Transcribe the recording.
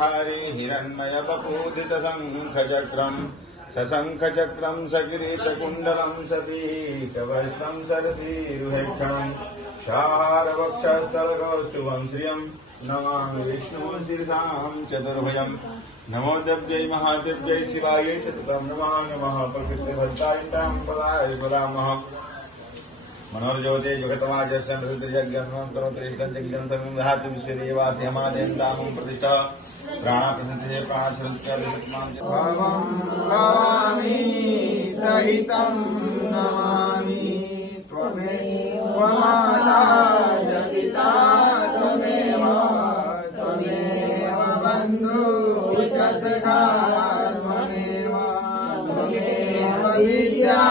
हरि हिरण्मय बपूदित शङ्खचक्रम् सशङ्खचक्रं सकिरीटकुण्डलं सपीतवस्त्रं सरसीरुहेक्षणं शाहारवक्षस्थलकौस्तुभं श्रियं नमामि विष्णुं शीर्षां चतुर्भुजम् नमो देव्यै महादेव्यै शिवायै सततं नमः नमः प्रकृतिभर्ताय पदाय पदामः मनोर्ज्योते जगतमाजस्य नृत्यज्ञं करोत्रेष्टं दधातु विश्वदेवास्य हमादेन्दामं प्रतिष्ठा प्राणप्रतिष्ठे प्राणश्रुत्याभिषिक्तमां भवं भवामि सहितं नमामि त्वमेव माता जपिता त्वमेव बन्धुः च सखा त्वमेव विद्या